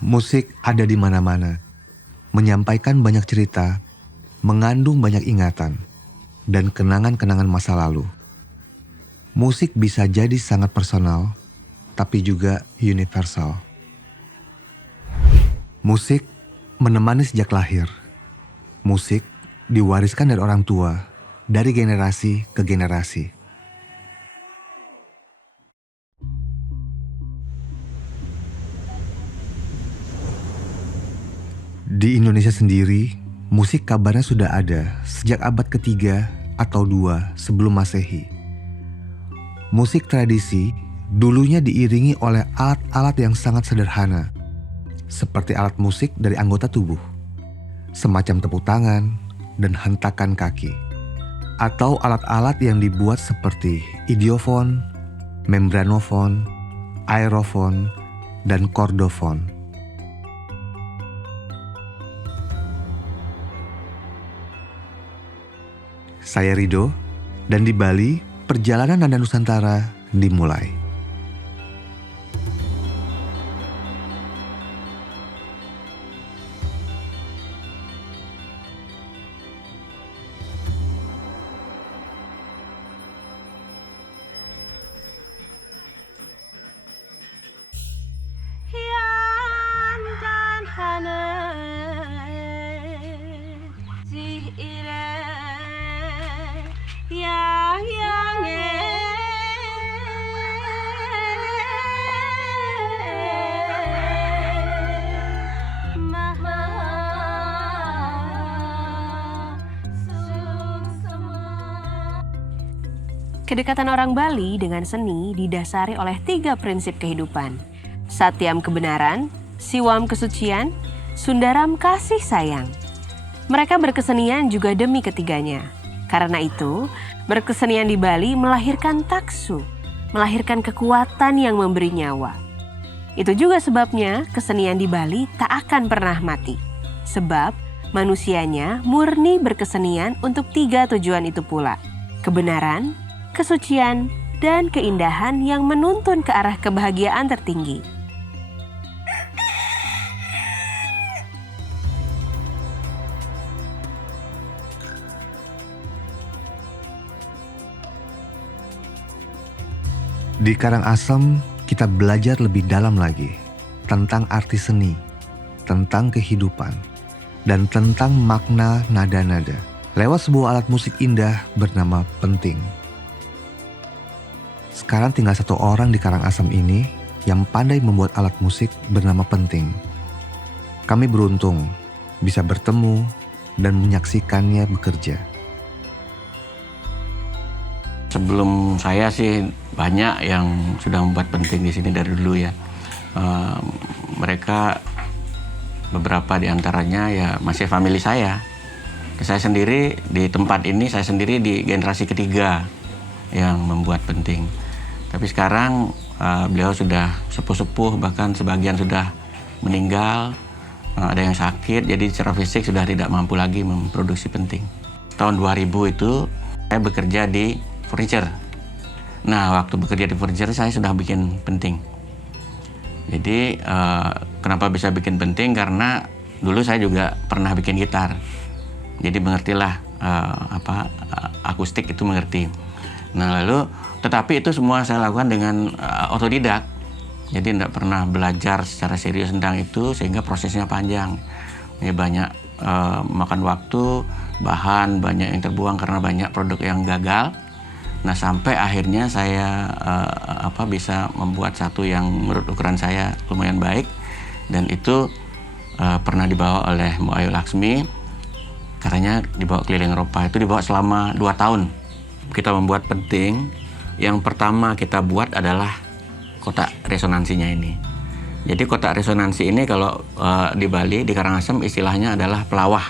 Musik ada di mana-mana, menyampaikan banyak cerita, mengandung banyak ingatan, dan kenangan-kenangan masa lalu. Musik bisa jadi sangat personal, tapi juga universal. Musik menemani sejak lahir. Musik diwariskan dari orang tua, dari generasi ke generasi. Di Indonesia sendiri, musik kabarnya sudah ada sejak abad ketiga atau II sebelum Masehi. Musik tradisi dulunya diiringi oleh alat-alat yang sangat sederhana, seperti alat musik dari anggota tubuh, semacam tepuk tangan dan hentakan kaki, atau alat-alat yang dibuat seperti idiofon, membranofon, aerofon, dan kordofon. Saya Rido, dan di Bali, perjalanan nada Nusantara dimulai. Kedekatan orang Bali dengan seni didasari oleh 3 prinsip kehidupan. Satyam kebenaran, Siwam kesucian, Sundaram kasih sayang. Mereka berkesenian juga demi ketiganya. Karena itu, berkesenian di Bali melahirkan taksu, melahirkan kekuatan yang memberi nyawa. Itu juga sebabnya kesenian di Bali tak akan pernah mati. Sebab manusianya murni berkesenian untuk 3 tujuan itu pula. Kebenaran, kesucian, dan keindahan yang menuntun ke arah kebahagiaan tertinggi. Di Karangasem, kita belajar lebih dalam lagi tentang arti seni, tentang kehidupan, dan tentang makna nada-nada lewat sebuah alat musik indah bernama penting. Sekarang tinggal 1 orang di Karangasem ini yang pandai membuat alat musik bernama penting. Kami beruntung bisa bertemu dan menyaksikannya bekerja. Sebelum saya sih banyak yang sudah membuat penting di sini dari dulu ya. Mereka beberapa di antaranya ya masih family saya. Saya sendiri di tempat ini, saya sendiri di generasi ketiga yang membuat penting. Tapi sekarang beliau sudah sepuh-sepuh, bahkan sebagian sudah meninggal, ada yang sakit, jadi secara fisik sudah tidak mampu lagi memproduksi penting. Tahun 2000 itu saya bekerja di furniture. Nah, waktu bekerja di furniture saya sudah bikin penting. Jadi kenapa bisa bikin penting? Karena dulu saya juga pernah bikin gitar. Jadi mengertilah akustik itu mengerti. Nah lalu, tetapi itu semua saya lakukan dengan otodidak. Jadi tidak pernah belajar secara serius tentang itu, sehingga prosesnya panjang. Ya, banyak makan waktu, bahan banyak yang terbuang karena banyak produk yang gagal. Nah sampai akhirnya saya bisa membuat satu yang menurut ukuran saya lumayan baik. Dan itu pernah dibawa oleh Mbak Ayu Laksmi. Karena dibawa keliling Eropa, itu dibawa selama 2 tahun. Kita membuat penting, yang pertama kita buat adalah kotak resonansinya ini. Jadi kotak resonansi ini kalau di Bali, di Karangasem istilahnya adalah pelawah.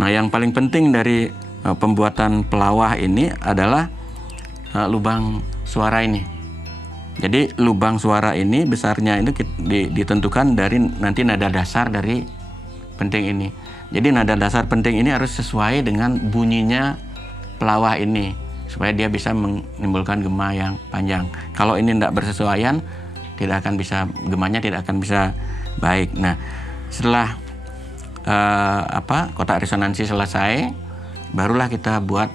Nah yang paling penting dari pembuatan pelawah ini adalah lubang suara ini. Jadi lubang suara ini besarnya itu ditentukan dari nanti nada dasar dari penting ini. Jadi nada dasar penting ini harus sesuai dengan bunyinya pelawah ini, supaya dia bisa menimbulkan gema yang panjang. Kalau ini tidak bersesuaian, gemanya tidak akan bisa Baik, nah setelah kotak resonansi selesai, barulah kita buat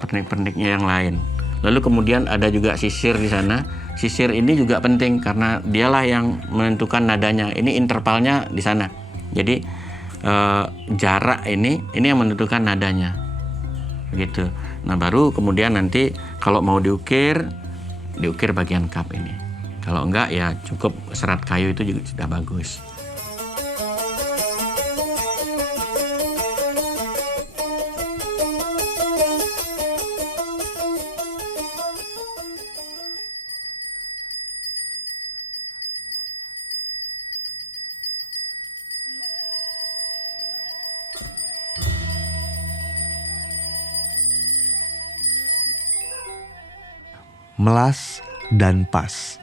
pernik-perniknya yang lain. Lalu kemudian ada juga sisir di sana. Sisir ini juga penting karena dialah yang menentukan nadanya. Ini intervalnya di sana. Jadi jarak ini yang menentukan nadanya. Begitu. Nah, baru kemudian nanti kalau mau diukir bagian cup ini. Kalau enggak ya cukup serat kayu itu juga sudah bagus. Melas dan pas.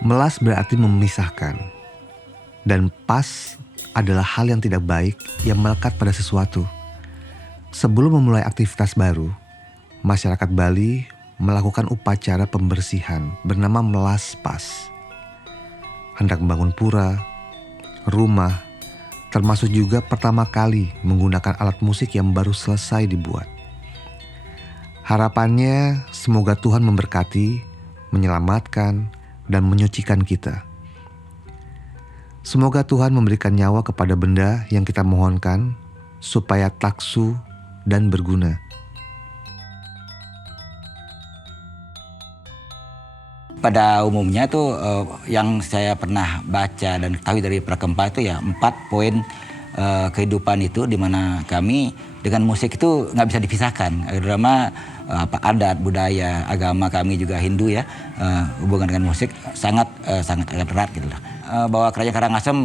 Melas berarti memisahkan, dan pas adalah hal yang tidak baik yang melekat pada sesuatu. Sebelum memulai aktivitas baru, masyarakat Bali melakukan upacara pembersihan bernama melas pas. Hendak membangun pura, rumah, termasuk juga pertama kali menggunakan alat musik yang baru selesai dibuat. Harapannya semoga Tuhan memberkati, menyelamatkan, dan menyucikan kita. Semoga Tuhan memberikan nyawa kepada benda yang kita mohonkan supaya taksu dan berguna. Pada umumnya tuh yang saya pernah baca dan ketahui dari Prakempa itu ya 4 poin kehidupan itu, di mana kami dengan musik itu nggak bisa dipisahkan. Terutama adat, budaya, agama kami juga Hindu ya, hubungan dengan musik sangat erat gitu lah. Bahwa Kerajaan Karangasem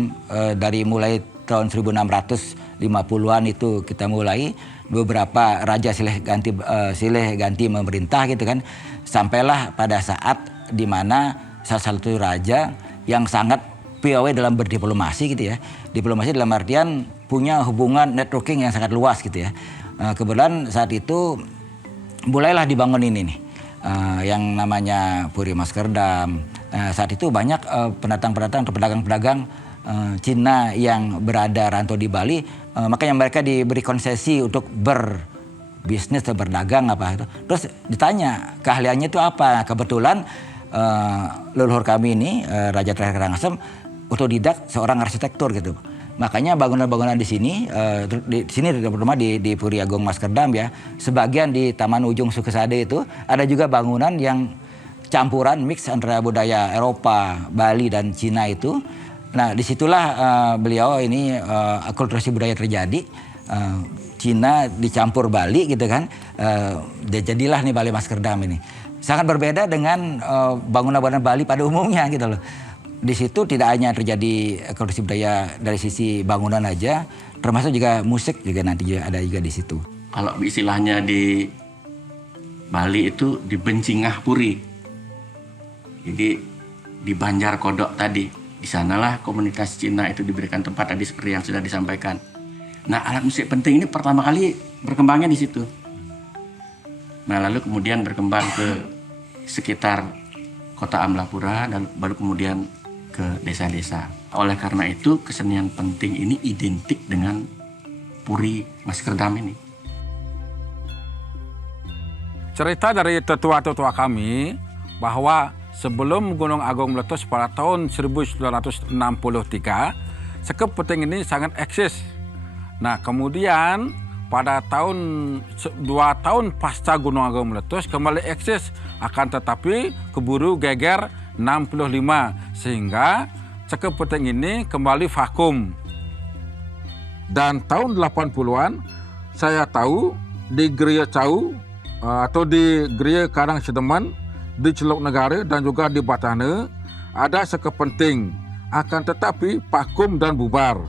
dari mulai tahun 1650-an itu kita mulai beberapa raja silih ganti memerintah gitu kan, sampailah pada saat di mana salah satu raja yang sangat piawai dalam berdiplomasi gitu ya. Diplomasi dalam artian punya hubungan networking yang sangat luas gitu ya. Kebetulan saat itu mulailah dibangun ini nih, yang namanya Puri Maskerdam. Saat itu banyak pendatang-pendatang atau pedagang-pedagang Cina yang berada rantau di Bali, makanya mereka diberi konsesi untuk berbisnis atau berdagang apa itu. Terus ditanya keahliannya itu apa. Kebetulan leluhur kami ini Raja Terakhir Karangasem otodidak seorang arsitektur gitu. Makanya bangunan-bangunan di sini terutama di Puri Agung Maskerdam ya, sebagian di Taman Ujung Sukesade itu ada juga bangunan yang campuran mix antara budaya Eropa, Bali dan Cina itu. Nah, disitulah beliau ini akulturasi budaya terjadi. Cina dicampur Bali gitu kan. Jadilah nih Bali Maskerdam ini. Sangat berbeda dengan bangunan-bangunan Bali pada umumnya gitu loh. Di situ tidak hanya terjadi akulturasi budaya dari sisi bangunan aja, termasuk juga musik juga nanti juga ada juga di situ. Kalau istilahnya di Bali itu di Bencingah Puri. Jadi di Banjar Kodok tadi, di sanalah komunitas Cina itu diberikan tempat tadi seperti yang sudah disampaikan. Nah, alat musik penting ini pertama kali berkembangnya di situ. Nah, lalu kemudian berkembang ke sekitar kota Amlapura dan baru kemudian ke desa-desa. Oleh karena itu, kesenian penting ini identik dengan Puri Maskerdam ini. Cerita dari tetua-tetua kami bahwa sebelum Gunung Agung meletus pada tahun 1963, sekep penting ini sangat eksis. Nah, kemudian pada tahun 2 tahun pasca Gunung Agung meletus kembali eksis, akan tetapi keburu geger 65 sehingga sekep penting ini kembali vakum. Dan tahun 80-an saya tahu di Geria Cau atau di Geria Karang Sedeman, di Celuk Negara dan juga di Batane ada sekep penting, akan tetapi vakum dan bubar.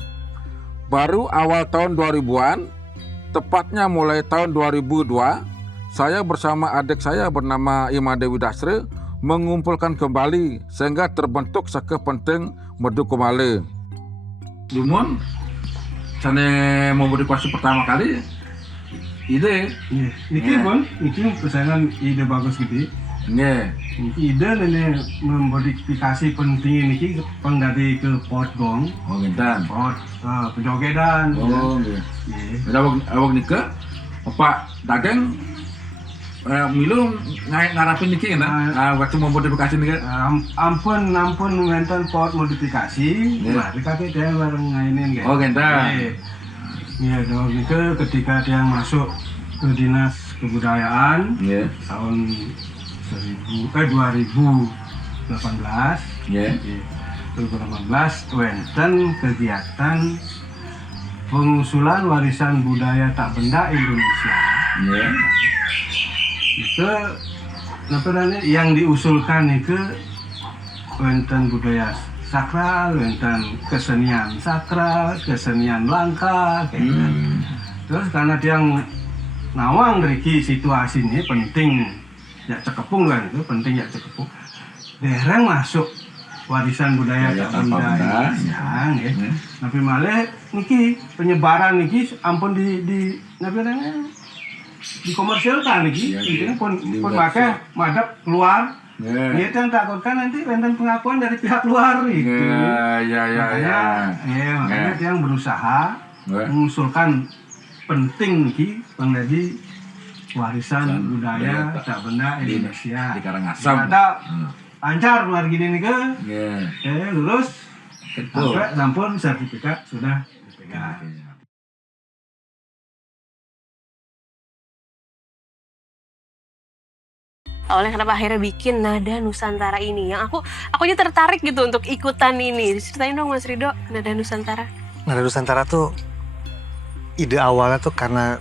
Baru awal tahun 2000-an, tepatnya mulai tahun 2002, saya bersama adik saya bernama Ima Dewi Dasre mengumpulkan kembali sehingga terbentuk sekep penting Medu Kumale. Lumun, saya memodifikasi pertama kali ide. Ini Bang, ini persaingan ide bagus gitu. Nggih. Ide ini memodifikasi penting ini penggadi ke pot gong, Oh, ngenten. pot penjogedan. Oh, nggih. Ya. Awak nika apa dagang milu ngarapin niki kan? Waktu memodifikasi niki. Ampun ngenten pot modifikasi, mari kakek dia bareng ngainin gitu. Oh, ngenten. Iya dong, itu ketika dia masuk ke dinas kebudayaan Nggih. tahun 2018. Nggih. 2018 wenten kegiatan pengusulan warisan budaya tak benda Indonesia. Nggih. Itu yang diusulkan itu wenten budaya sakral, wenten kesenian sakral, kesenian langka, kayak gitu. Terus karena dia nawang dari situasi ini penting ya cekepung kan itu penting ya cekepung. Dereng masuk warisan budaya tak benda Indonesia, ya. Tapi malah niki penyebaran niki ampun di dikomersilkan niki, intinya pun pakai madep keluar. Dia yang takutkan nanti wenten pengakuan dari pihak luar gitu. Makanya dia yang berusaha mengusulkan penting niki menjadi warisan budaya tak benda Indonesia. Di Karangasem. Ternyata lancar luar gini nih ke, lulus, Betul. sampai sampun sertifikat sudah dipegang. Awalnya kenapa akhirnya bikin Nada Nusantara ini? Yang aku aja tertarik gitu untuk ikutan ini. Ceritain dong Mas Rido, Nada Nusantara. Nada Nusantara tuh ide awalnya tuh karena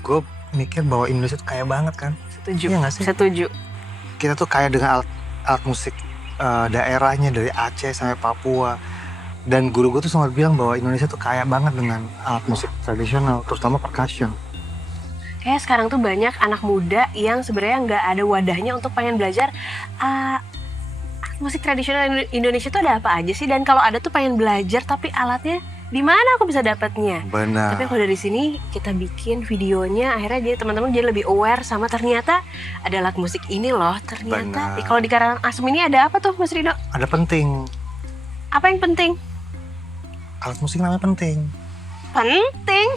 gue mikir bahwa Indonesia tuh kaya banget kan. Setuju. Iya nggak sih? Setuju. Kita tuh kaya dengan alat musik daerahnya dari Aceh sampai Papua. Dan guru gue tuh sempat bilang bahwa Indonesia tuh kaya banget dengan alat musik tradisional, terutama percussion. Kayak sekarang tuh banyak anak muda yang sebenarnya nggak ada wadahnya untuk pengen belajar musik tradisional Indonesia tuh ada apa aja sih, dan kalau ada tuh pengen belajar tapi alatnya di mana aku bisa dapatnya. Benar. Tapi kalau dari sini kita bikin videonya, akhirnya dia teman-teman jadi lebih aware sama ternyata ada alat musik ini loh. Ternyata Benar. kalau di Karangasem ini ada apa tuh Mas Rido? Ada penting. Apa yang penting? Alat musik namanya penting. Penting.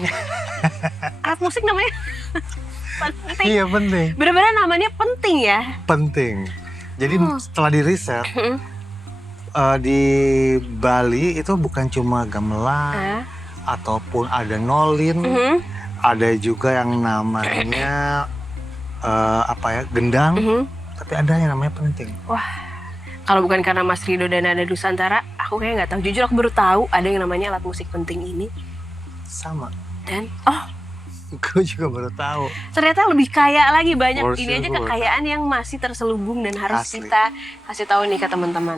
Alat musik namanya penting. Iya penting. Benar-benar namanya penting ya. Penting. Jadi setelah di riset di Bali itu bukan cuma gamelan ataupun ada nolin, ada juga yang namanya gendang, tapi ada yang namanya penting. Wah, kalau bukan karena Mas Rido dan Nada Nusantara, aku kayak nggak tahu. Jujur aku baru tahu ada yang namanya alat musik penting ini. Sama. Dan Gue juga baru tahu. ternyata lebih kaya lagi, banyak For ini aja sure. kekayaan yang masih terselubung dan harus Asli. kita kasih tahu nih ke teman-teman.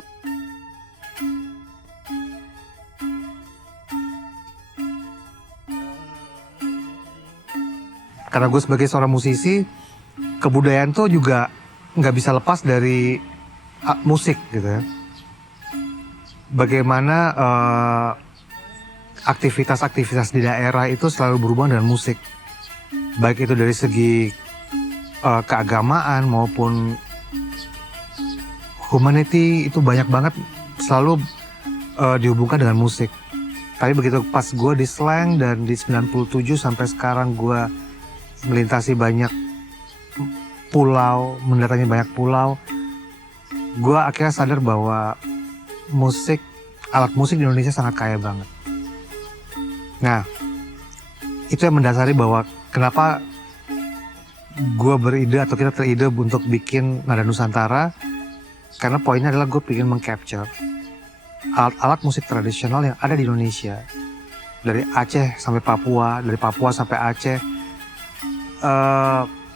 Karena gue sebagai seorang musisi, kebudayaan tuh juga nggak bisa lepas dari musik gitu ya. Bagaimana aktivitas-aktivitas di daerah itu selalu berhubungan dengan musik. Baik itu dari segi keagamaan maupun humanity, itu banyak banget selalu dihubungkan dengan musik. Tapi begitu pas gue di Slang dan di 97 sampai sekarang gue melintasi banyak pulau, mendatangi banyak pulau, gue akhirnya sadar bahwa alat musik di Indonesia sangat kaya banget. Nah, itu yang mendasari bahwa kenapa gue beride atau kita teride untuk bikin Nada Nusantara, karena poinnya adalah gue pengen mengcapture alat-alat musik tradisional yang ada di Indonesia, dari Aceh sampai Papua, dari Papua sampai Aceh,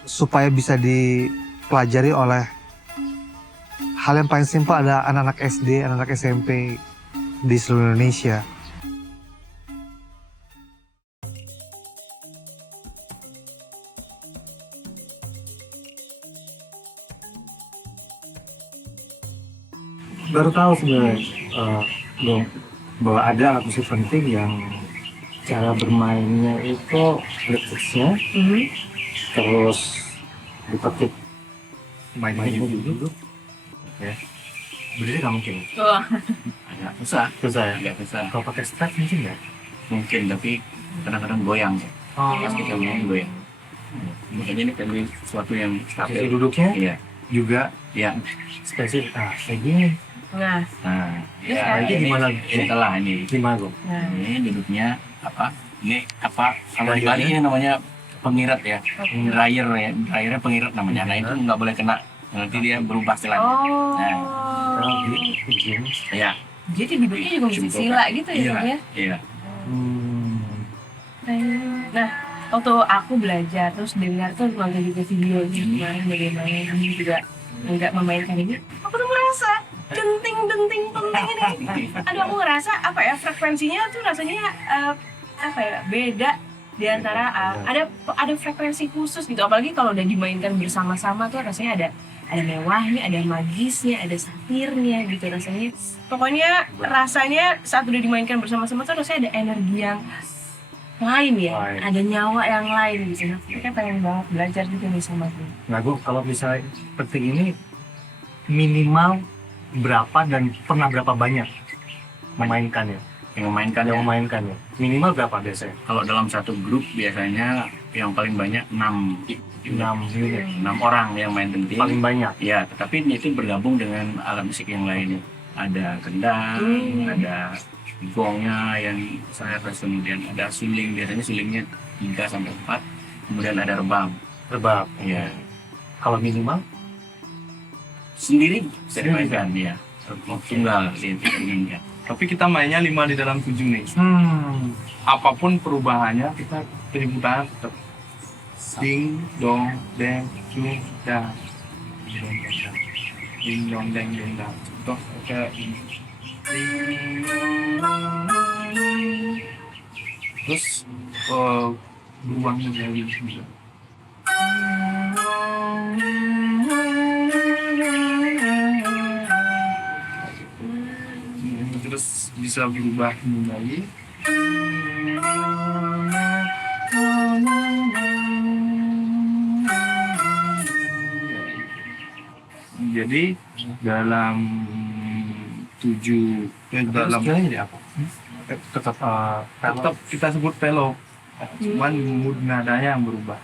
supaya bisa dipelajari oleh hal yang paling simpel ada anak-anak SD, anak-anak SMP di seluruh Indonesia. Baru tahu sebenarnya bahwa ada alat musik penting yang cara bermainnya itu flip-nya, terus dipetik mainnya duduk. Ya. Berdiri nggak mungkin. Wah. Agak susah. Susah ya. Agak susah. Kalau pakai step mungkin nggak? Mungkin, tapi kadang-kadang goyang. Oh. Pas kita main goyang. Makanya ini kan sesuatu yang Posisi stabil. duduknya Iya. juga Iya. spesifik. Nah, kayak gini. Nah, Nah, Terus ya, kayak ini gimana? ini salah ini. Gimana Gom? nah. Ini duduknya apa? Ini apa? Kalau di Dryernya? Bali ini namanya pengirat ya. Dryer ya. Dryernya pengirat namanya. Nah, itu nggak boleh kena. Nanti dia berubah istilahnya. Oh. Kalau di gini. Ya. Jadi duduknya juga mesti sila gitu ya, Iya. Bang, ya? Iya. Nah, waktu aku belajar terus dengar tuh nonton juga videonya kemarin bagaimana ini juga nggak memainkan ini, aku tuh merasa denting ini. Aduh, aku ngerasa apa ya, frekuensinya tuh rasanya apa ya, beda di antara ada frekuensi khusus gitu. Apalagi kalau udah dimainkan bersama-sama tuh rasanya ada mewahnya, ada magisnya, ada satirnya gitu rasanya. Pokoknya rasanya saat udah dimainkan bersama-sama tuh rasanya ada energi yang lain ya, Lain. ada nyawa yang lain gitu. Nah, kita pengen banget belajar juga nih sama gue. Nah, Gom, kalau misalnya petik ini minimal berapa dan pernah berapa banyak memainkannya? Yang memainkan Yang ya. memainkannya minimal berapa biasanya? Kalau dalam satu grup biasanya yang paling banyak 6 unit. 6 orang yang main denting. Paling banyak. Ya, tetapi itu bergabung dengan alat musik yang lainnya. Ada kendang, ada gongnya yang sangat khas, kemudian ada suling, biasanya sulingnya 3 sampai 4, kemudian ada rebab. Rebab. Ya, Kalau minimal sendiri bisa dimainkan ya. Tunggal sih tidak dimainkan. Tapi kita mainnya 5 di dalam 7 nih. Apapun perubahannya kita penyebutan tetap ding dong deng dung dang. Ding dong deng dung dang. Contoh kayak ini. Terus beruangnya dari juga. Terus bisa berubah kembali. Jadi dalam 7 dalam jadi apa? Tetap tetap kita sebut pelok, cuman mood nadanya yang berubah.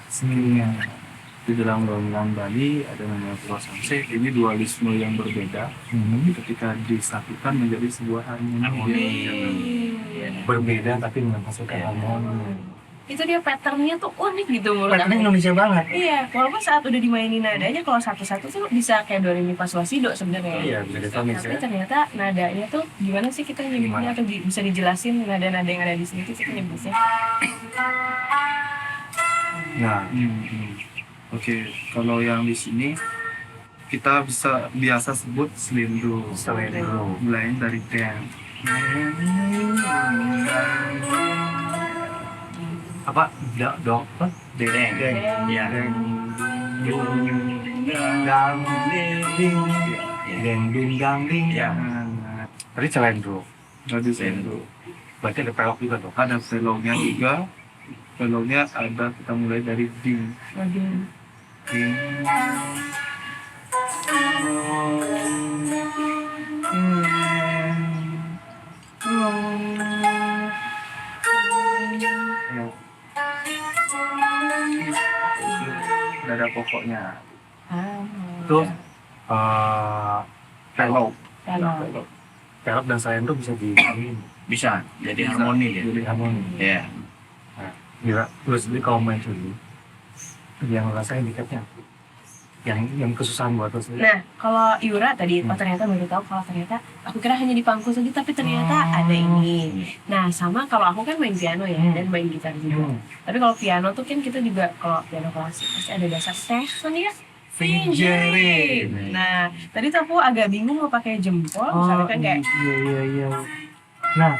Di dalam gamelan Bali ada namanya Pulau Samse, ini dualisme yang berbeda. Ketika disatukan menjadi sebuah harmoni. berbeda tapi menghasilkan harmoni. Itu dia patternnya tuh unik gitu menurut Patternnya aku. Indonesia banget. Iya, walaupun saat udah dimainin nadanya, kalau satu-satu tuh bisa kayak do re mi fa sol la si do sebenarnya. Iya, bisa ditonis Tapi ya. ternyata nadanya tuh gimana sih kita nyebutnya, Gimana? atau bisa dijelasin nada-nada yang ada di sini tuh kita nyebutnya? Nah, Oke, kalau yang di sini kita biasa sebut selindro. Selindro. Mulai dari deng. apa? Do apa? Deng. Ya. Dang ding. Deng dung dang ding. Ya. Tadi celendro. Jadi selindro. Berarti ada pelok juga tuh. Ada velognya juga. Velognya ada, kita mulai dari ding. Waduh. Ding. Ada pokoknya. Terus pelok. Kalau Pelok dan celendro bisa di Bisa, jadi harmoni dia. jadi harmoni. Ya. Mira, lu sendiri kalau main dulu, yang ngerasain handicapnya, yang kesusahan buat lu sendiri. Nah, kalau Yura tadi, ternyata baru tahu kalau ternyata aku kira hanya di pangku saja, tapi ternyata ada ini. Nah, sama kalau aku kan main piano ya, dan main gitar juga. Tapi kalau piano tuh kan kita juga, kalau piano klasik pasti ada dasar tektonik ya. Fingering. Nah, tadi tuh aku agak bingung mau pakai jempol, misalnya kan kayak, Iya. Nah,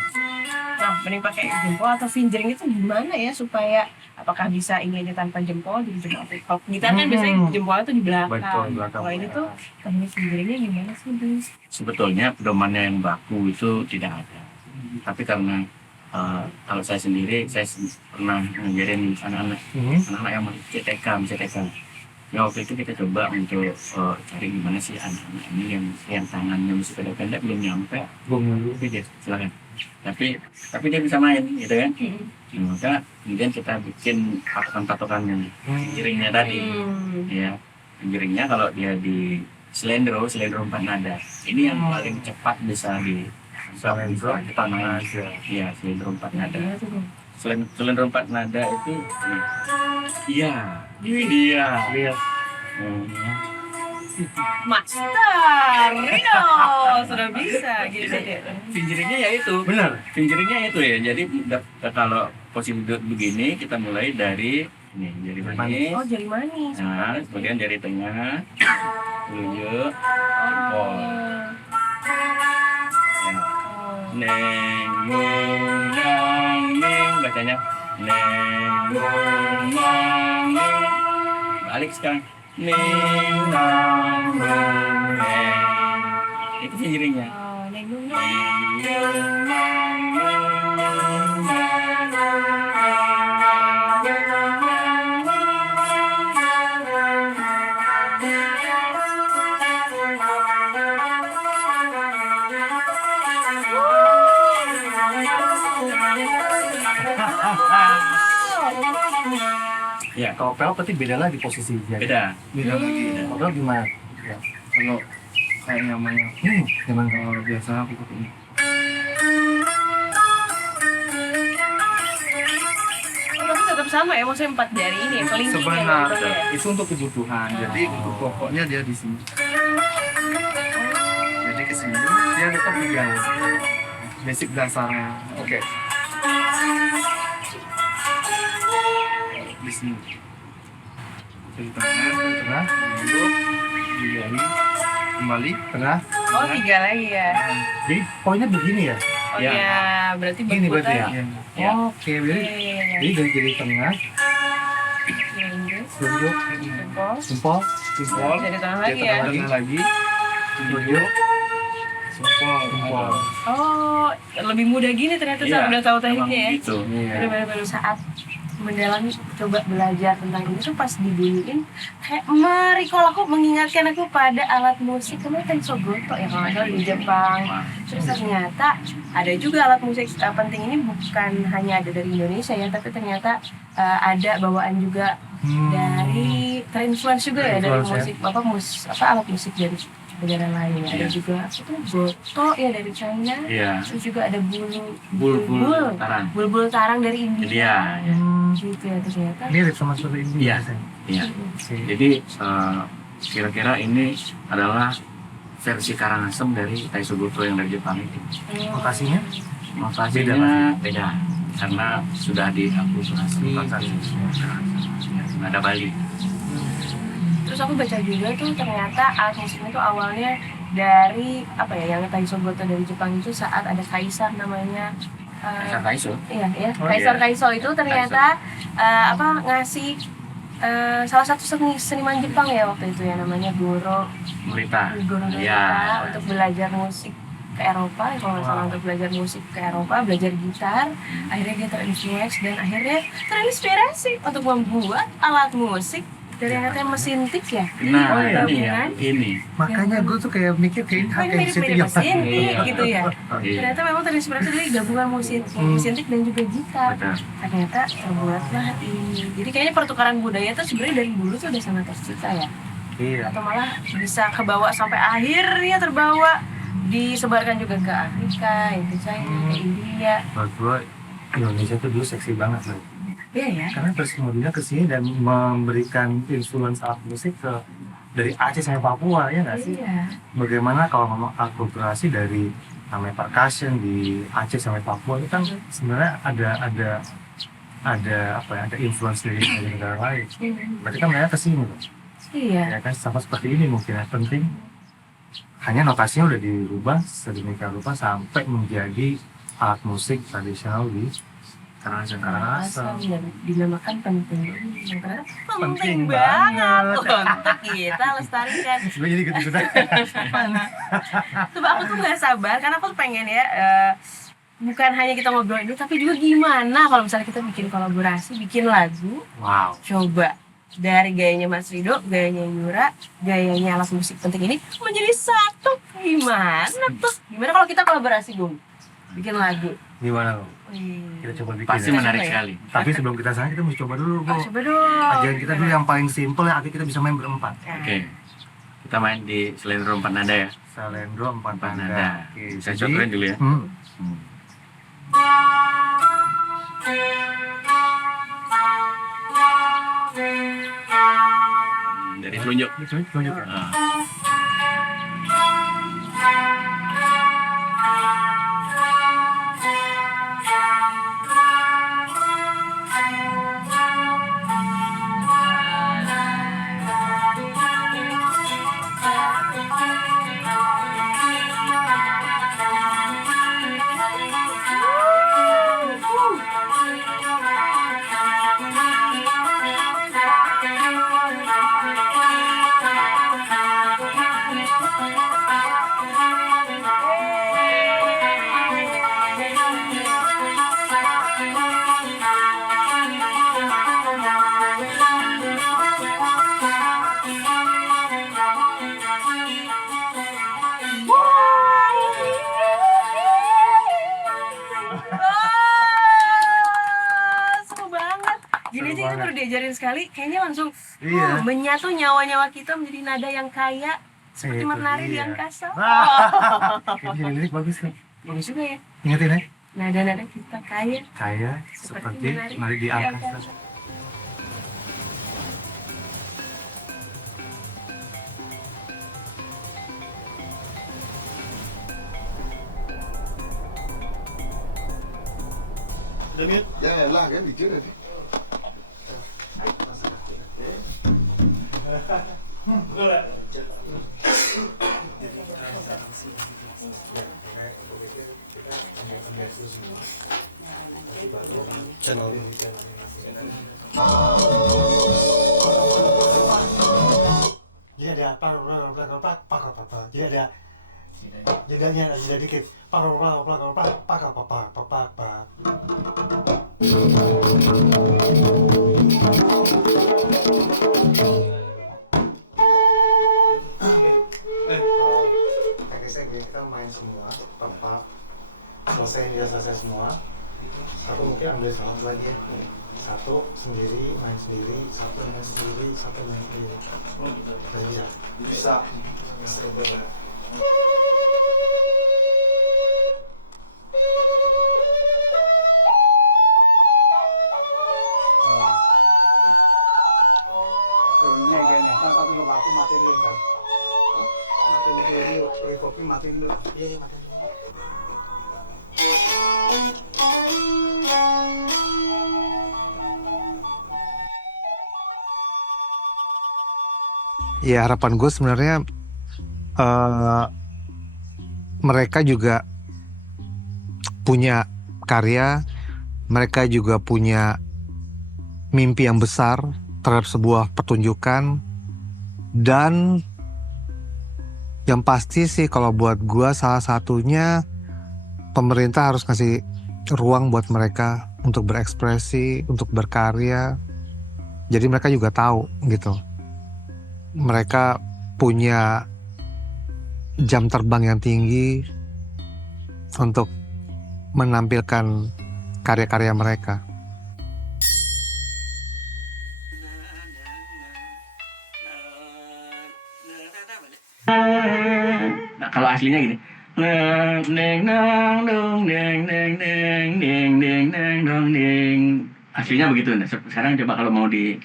mending pakai jempol atau fingering itu gimana ya supaya apakah bisa ini aja tanpa jempol, jadi jempol. Kalau gitar kan biasanya jempolnya tuh di belakang. Betul, belakang. Kalau ini tuh teknik fingeringnya gimana sih, Dus? Sebetulnya pedomannya yang baku itu tidak ada. Tapi karena kalau saya sendiri, saya pernah ngajarin anak-anak yang masih CTK. Ya waktu itu kita coba untuk cari gimana sih anak-anak ini yang tangannya masih pendek-pendek belum nyampe, oke deh silakan. Tapi dia bisa main gitu kan. Nah, maka kemudian kita bikin patokan-patokannya, piringnya tadi, ya piringnya kalau dia di selendro 4 nada, ini yang paling cepat bisa kita main, ya selendro 4 nada. Selendro 4 nada itu, iya, ini dia. Lihat. Master Rino sudah bisa gitu deh. Fingeringnya ya itu. Benar. Fingeringnya itu ya. Jadi kalau posisi duduk begini kita mulai dari ini jari manis. Oh, jari manis. Nah, kemudian jari tengah, telunjuk, jempol. Ya. Neng nung nang ning bacanya neng nung nang ning. Balik sekarang. Ning nang nung neng. Itu fingeringnya. Oh, neng nung nung. Ning nung nang nung Ya, Kalau pel berarti beda lagi posisinya. beda. Beda lagi. Kalau pel gimana? Ya. Kalau kayak namanya Gimana? kalau biasa aku ini. Tapi tetap sama ya, maksudnya 4 jari ini ya, kelingking ya. Sebenarnya itu untuk kebutuhan. Jadi untuk pokoknya dia di sini. Jadi ke sini dia tetap pegang basic dasarnya. Oke. Di sini. Di tengah, duduk, di jari, kembali, tengah. Oh, 3 lagi ya. Jadi poinnya begini ya? Oh Ya. ya, berarti Gini berarti ya? berputar. Ya. Oke, jadi dari jari tengah, tunjuk, jempol, Jempol, Jadi tengah di lagi ya. tengah lagi, tunjuk, jempol. Oh, lebih mudah gini ternyata saya udah tahu tekniknya ya. Gitu. Benar-benar saat mendalami coba belajar tentang ini tuh pas dibunyiin kayak mereka aku mengingatkan aku pada alat musik kemarin Tensogoto ya kalau nggak salah di Jepang. Terus ternyata ada juga alat musik penting ini bukan hanya ada dari Indonesia ya, tapi ternyata ada bawaan juga dari terinfluence juga ya dari musik alat musik dari negara lain ya. Ada juga apa tuh goto ya dari China. Iya. Terus juga ada Bulbul tarang. bulbul tarang dari India. India. Gitu ya ternyata. mirip sama seperti ini. Iya. Iya. Jadi kira-kira ini adalah versi Karangasem dari Taisogoto yang dari Jepang itu. Lokasinya? Lokasinya beda karena sudah diakulturasi ada Bali. Terus aku baca juga tuh ternyata alat musiknya tuh awalnya dari apa ya yang Taisogoto dari Jepang itu saat ada kaisar namanya Kaisar Taiso. iya ya Oh, Kaisar iya. Taiso itu ternyata ngasih salah satu seniman Jepang ya waktu itu ya namanya Goro Murita. Norita Iya. untuk belajar musik ke Eropa ya, kalau nggak salah untuk belajar musik ke Eropa, belajar gitar, akhirnya dia terinfluence dan akhirnya terinspirasi untuk membuat alat musik dari yang mesin tik ya. Nah, iya. ini ya, ini. Makanya gue tuh kayak mikir kayak Kan mirip-mirip mesin tik gitu ya. Iya. Ternyata memang terinspirasi dari gabungan mesin tik dan juga gitar. Betul. Ternyata terbuatlah ini. Jadi kayaknya pertukaran budaya tuh sebenarnya dari dulu tuh udah sangat tercipta ya. Iya. Atau malah bisa kebawa sampai akhirnya terbawa disebarkan juga ke Afrika, ke China, ke India. Menurut gue Indonesia tuh dulu seksi banget loh. Iya ya. Karena terus kemudian kesini dan memberikan influence alat musik ke dari Aceh sampai Papua ya nggak sih? Iya. Bagaimana kalau ngomong akulturasi dari namanya percussion di Aceh sampai Papua itu kan sebenarnya ada apa ya, ada influence dari negara lain. Berarti kan mereka kesini loh. Iya. Ya kan sama seperti ini mungkin ya, penting hanya notasinya udah dirubah sedemikian rupa sampai menjadi alat musik tradisional di Karangasem. Asam dan dinamakan penting. Karena Penting banget banget. untuk kita lestarikan. Sebenarnya jadi gitu Coba aku tuh nggak sabar karena aku tuh pengen ya bukan hanya kita ngobrol ini tapi juga gimana kalau misalnya kita bikin kolaborasi, bikin lagu. Wow. Coba dari gayanya Mas Rido, gayanya Yura, gayanya alat musik penting ini menjadi satu. Gimana tuh? Gimana kalau kita kolaborasi, Gung? Bikin lagu. Gimana lo? Wih. Kita coba bikin Pasti ya. menarik Coba ya. sekali. Tapi sebelum kita sana kita mesti coba dulu, Bu. Coba dong. Ajarin kita dulu yang paling simple yang akhirnya kita bisa main berempat. Oke. Kita main di Selendro 4 nada ya. Salendro 4 4 nada. nada. Oke, Saya jadi- cobain dulu ya. Hmm. Dari telunjuk. Tunjuk ya. Ah. Seru banget. Gini aja kita perlu diajarin sekali, kayaknya langsung Iya. menyatu nyawa-nyawa kita menjadi nada yang kaya seperti Itu menari di dia. angkasa. Ini lirik bagus kan? Bagus juga ya. Ingetin ya? Nada-nada kita kaya. Kaya seperti menari di angkasa. Ya lah kan dikit aja. Channel. Dia ada dia ada jedanya ada dikit kita main semua tanpa selesai semua satu mungkin ambil satu lagi ya satu sendiri main sendiri satu main sendiri satu main sendiri bisa Soalnya gini, kan tapi lupa aku matiin dulu kan. Matiin dulu, kopi matiin dulu. Iya, matiin dulu. Ya harapan gue sebenarnya mereka juga punya karya, mereka juga punya mimpi yang besar terhadap sebuah pertunjukan, dan yang pasti sih kalau buat gue salah satunya pemerintah harus ngasih ruang buat mereka untuk berekspresi, untuk berkarya. Jadi mereka juga tahu gitu. Mereka punya jam terbang yang tinggi untuk menampilkan karya-karya mereka. Nah, kalau aslinya gini. Neng nang dong neng neng neng neng neng neng dong neng. Aslinya begitu. Nah, sekarang coba kalau mau di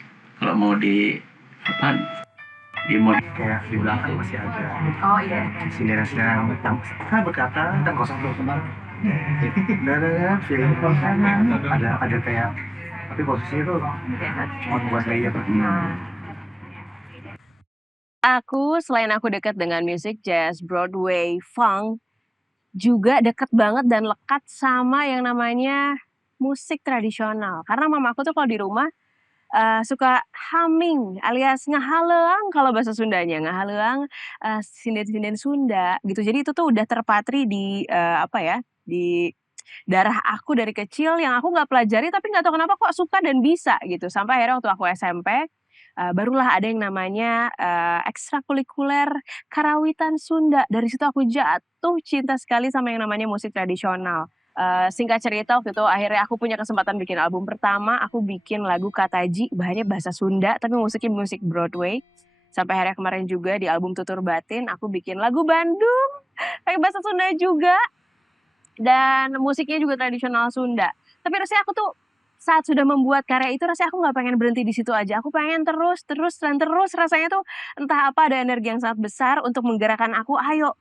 apa di mod Kayak di belakang masih ada Oh iya. sindiran-sindiran yang berkata dan kosong berkembang. Dan feeling ada kayak tapi posisinya tuh membuat gaya Selain aku dekat dengan musik jazz, Broadway, funk, juga dekat banget dan lekat sama yang namanya musik tradisional. Karena mamaku tuh kalau di rumah suka humming alias ngahaleang kalau bahasa Sundanya, ngahaleang sinden-sinden Sunda gitu. Jadi itu tuh udah terpatri di di darah aku dari kecil yang aku nggak pelajari tapi nggak tahu kenapa kok suka dan bisa gitu. Sampai akhirnya waktu aku SMP barulah ada yang namanya ekstrakurikuler karawitan Sunda. Dari situ aku jatuh cinta sekali sama yang namanya musik tradisional. Singkat cerita waktu itu akhirnya aku punya kesempatan bikin album pertama, aku bikin lagu Kataji, bahannya bahasa Sunda tapi musiknya musik Broadway. Sampai akhirnya kemarin juga di album Tutur Batin aku bikin lagu Bandung, pakai bahasa Sunda juga. Dan musiknya juga tradisional Sunda. Tapi rasanya aku tuh saat sudah membuat karya itu rasanya aku nggak pengen berhenti di situ aja. Aku pengen terus rasanya tuh entah apa ada energi yang sangat besar untuk menggerakkan aku, ayo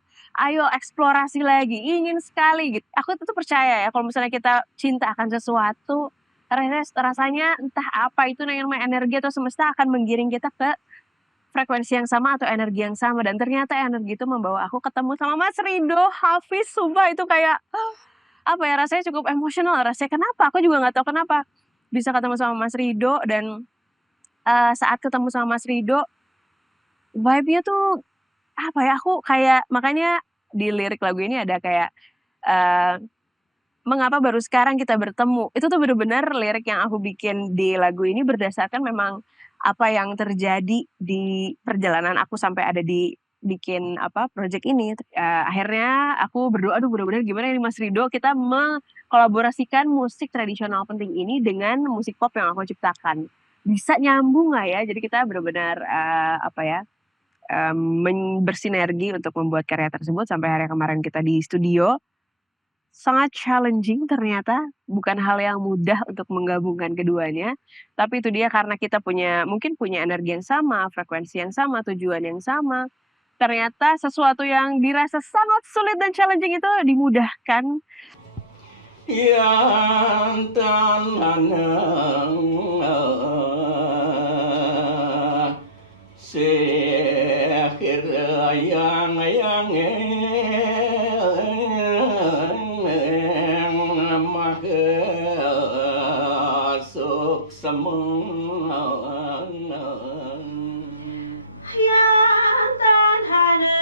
eksplorasi lagi, ingin sekali gitu. Aku tuh percaya ya kalau misalnya kita cinta akan sesuatu, rasanya entah apa itu namanya energi atau semesta akan menggiring kita ke frekuensi yang sama atau energi yang sama, dan ternyata energi itu membawa aku ketemu sama Mas Rido Hafiz. Sumpah itu kayak apa ya, rasanya cukup emosional rasanya. Kenapa? Aku juga nggak tahu kenapa bisa ketemu sama Mas Rido, dan saat ketemu sama Mas Rido vibe-nya tuh apa ya, aku kayak makanya di lirik lagu ini ada kayak mengapa baru sekarang kita bertemu. Itu tuh bener-bener lirik yang aku bikin di lagu ini berdasarkan memang apa yang terjadi di perjalanan aku sampai ada di bikin project ini. Akhirnya aku berdoa, aduh mudah-mudahan gimana ini Mas Rido kita mengkolaborasikan musik tradisional penting ini dengan musik pop yang aku ciptakan. Bisa nyambung nggak ya? Jadi kita benar-benar bersinergi untuk membuat karya tersebut sampai hari kemarin kita di studio. Sangat challenging ternyata, bukan hal yang mudah untuk menggabungkan keduanya. Tapi itu dia karena kita mungkin punya energi yang sama, frekuensi yang sama, tujuan yang sama. Ternyata sesuatu yang dirasa sangat sulit dan challenging itu dimudahkan. Yang tananang sehir yang masuk semua yang tanhana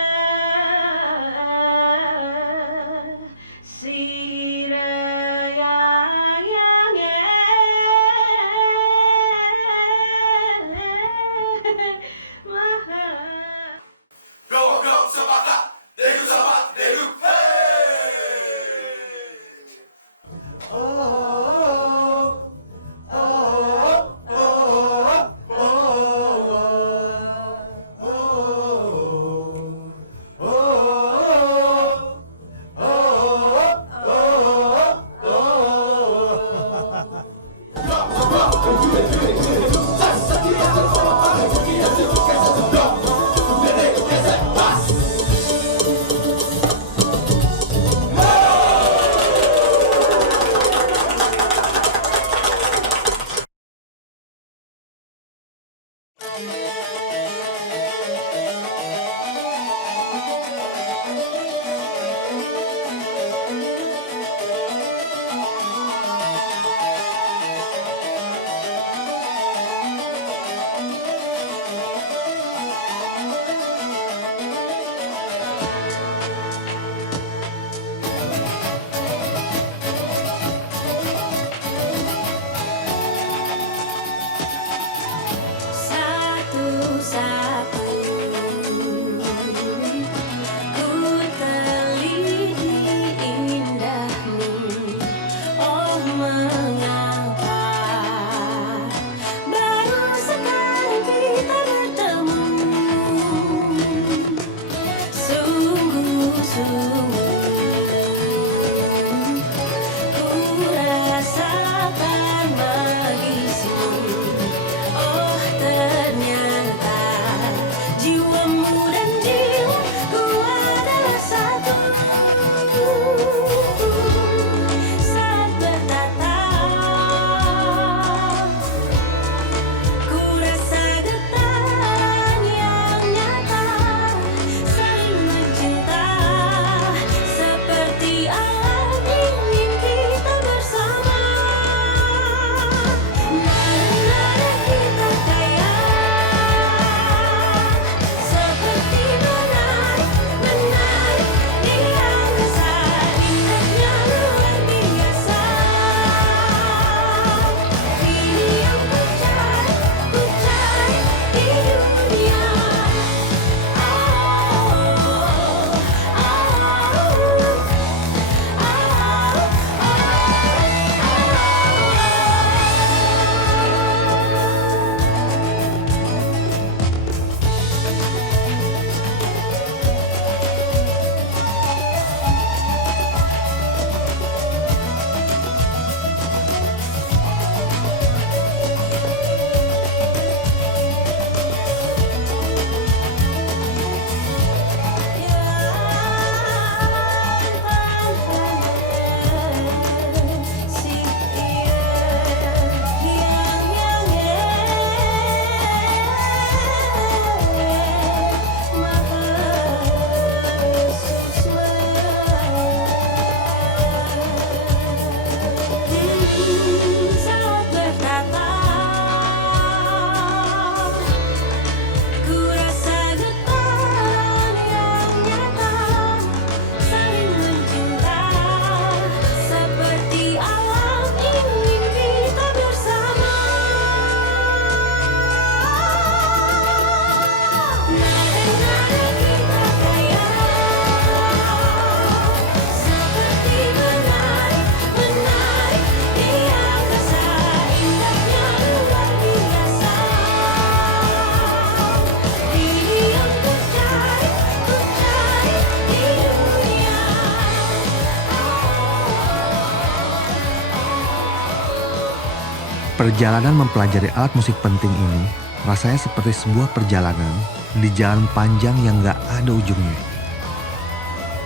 Perjalanan mempelajari alat musik penting ini rasanya seperti sebuah perjalanan di jalan panjang yang gak ada ujungnya.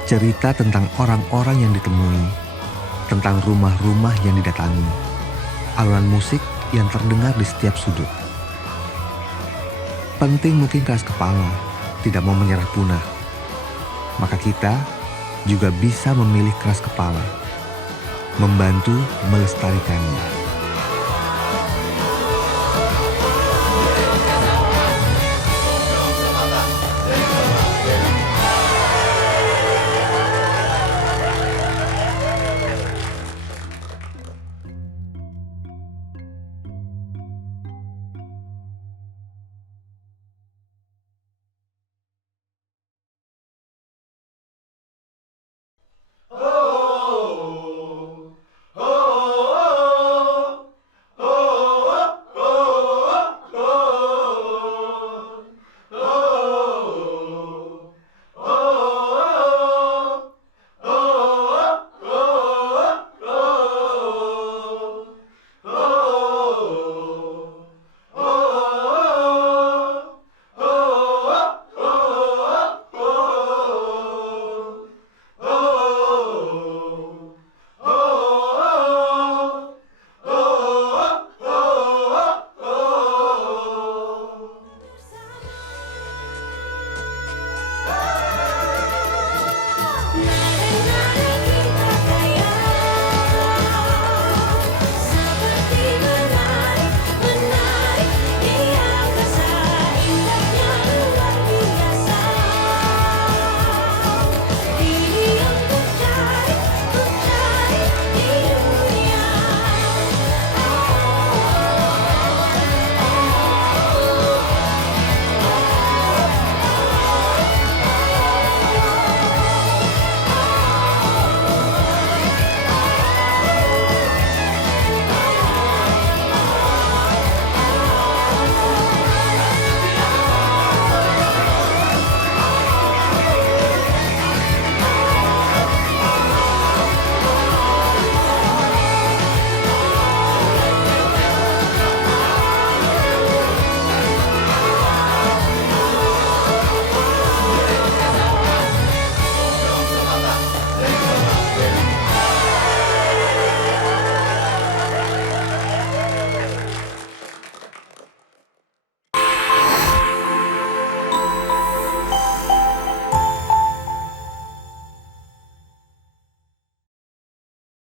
Cerita tentang orang-orang yang ditemui, tentang rumah-rumah yang didatangi, alunan musik yang terdengar di setiap sudut. Penting mungkin keras kepala, tidak mau menyerah punah. Maka kita juga bisa memilih keras kepala, membantu melestarikannya.